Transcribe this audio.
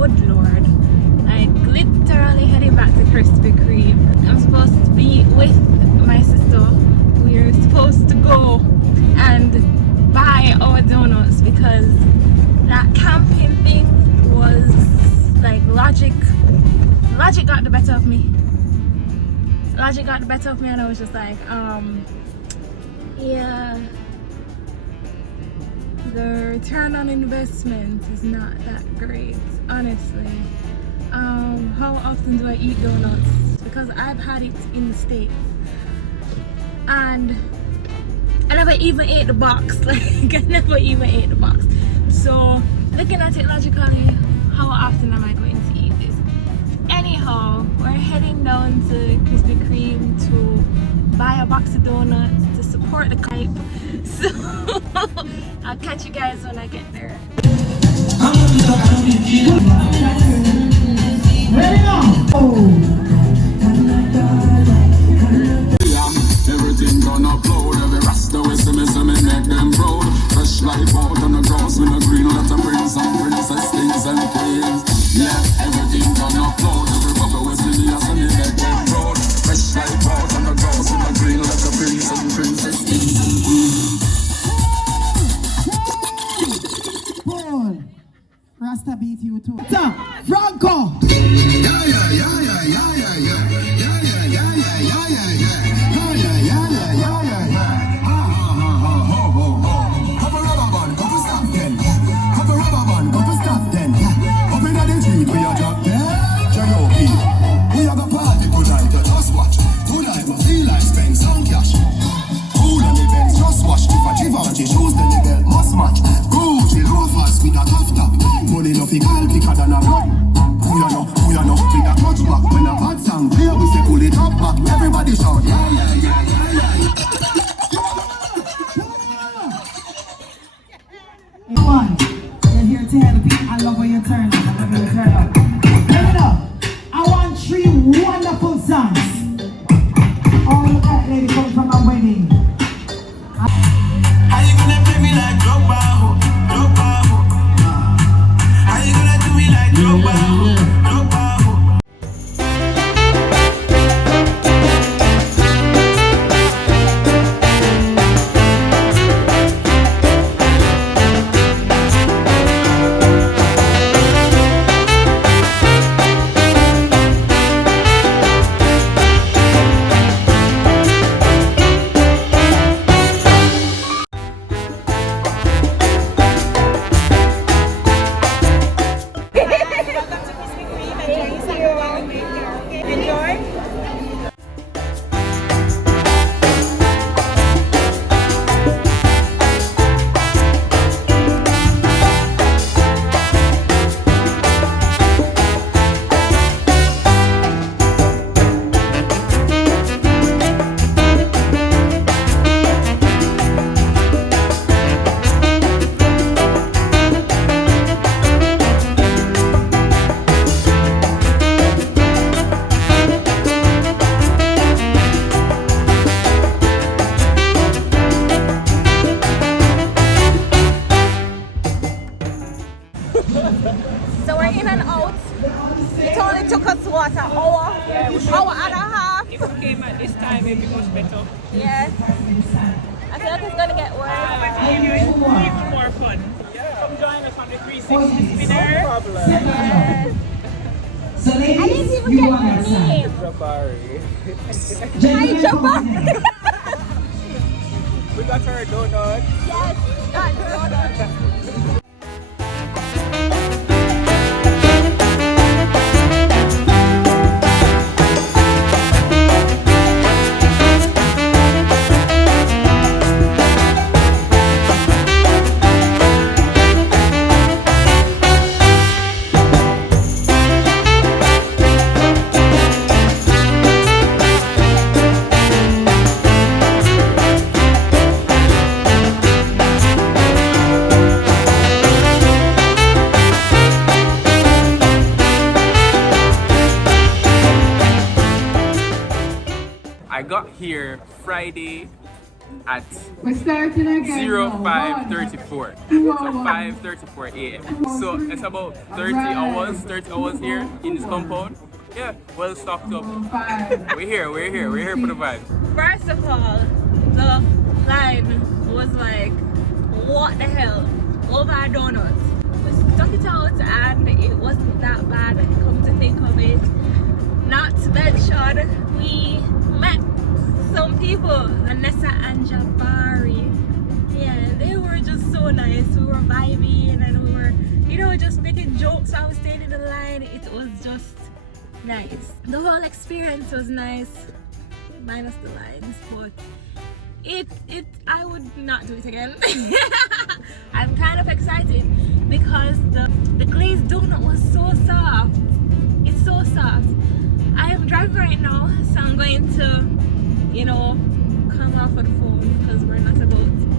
good lord. Like literally heading back to Krispy Kreme. I'm supposed to be with my sister. We're supposed to go and buy our donuts because that camping thing was like logic got the better of me. Logic got the better of me, and I was just like, yeah, the return on investment is not that great, honestly. How often do I eat donuts? Because I've had it in the States and I never even ate the box. Like, I never even ate the box. So looking at it logically, how often am I going to eat this? Anyhow, we're heading down to Krispy Kreme to buy a box of donuts to support the hype. So I'll catch you guys when I get there. Ready now? Everything gonna upload, every rasta we see me make them proud. Fresh life out on the grass with a green lot of prince and princess, kings and queens. Yeah, everything gonna upload, every bubble we see me make them proud. Fresh life out on the grass with a green lot of prince and princess, kings and queens. Boy, Rasta beat you too. Franco! Shoes the nigga must match. Gucci loafers with a tough top. Money no fi call quicker than a blood. Who you know with a clutch back. When a bad song play we say pull it up back. Everybody shout yeah yeah yeah yeah yeah. Come on, you're here to help me. I love when you turn up. I love when you turn up. Turn it up. I want 3 wonderful songs. All the cat lady come from my wedding. Are you gonna play me like Drogba? Drogba? Are you gonna do me like Drogba? Drogba? So we're in and out. It only took us what, an hour? Yeah, Hour and a half? if we came at this time, it'd be much better. Yes. I feel like it's gonna get worse. Anyway, it's even more fun. Come join us on the 360 spinner. Yes. So I didn't ladies, even you get want your that song. name. Hi, Gentlemen, Jabba. We got our donuts. Yes, got donuts. I got here Friday at We're starting again. 05:34. So 5:34 a.m. So it's about 30 hours here in this compound. Yeah, well stocked up. We're here for the vibe. First of all, the line was like, what the hell? Over donuts. We stuck it out and it wasn't that bad, come to think of it. Not to mention, we met some people, Vanessa and Jabari. Yeah, they were just so nice. We were vibing and we were, you know, just making jokes. I was staying in the line. It was just nice. The whole experience was nice, minus the lines, but I would not do it again. I'm kind of excited because the glazed donut was so soft. It's so soft. I am driving right now, so I'm going to, you know, come off of the phone because we're not about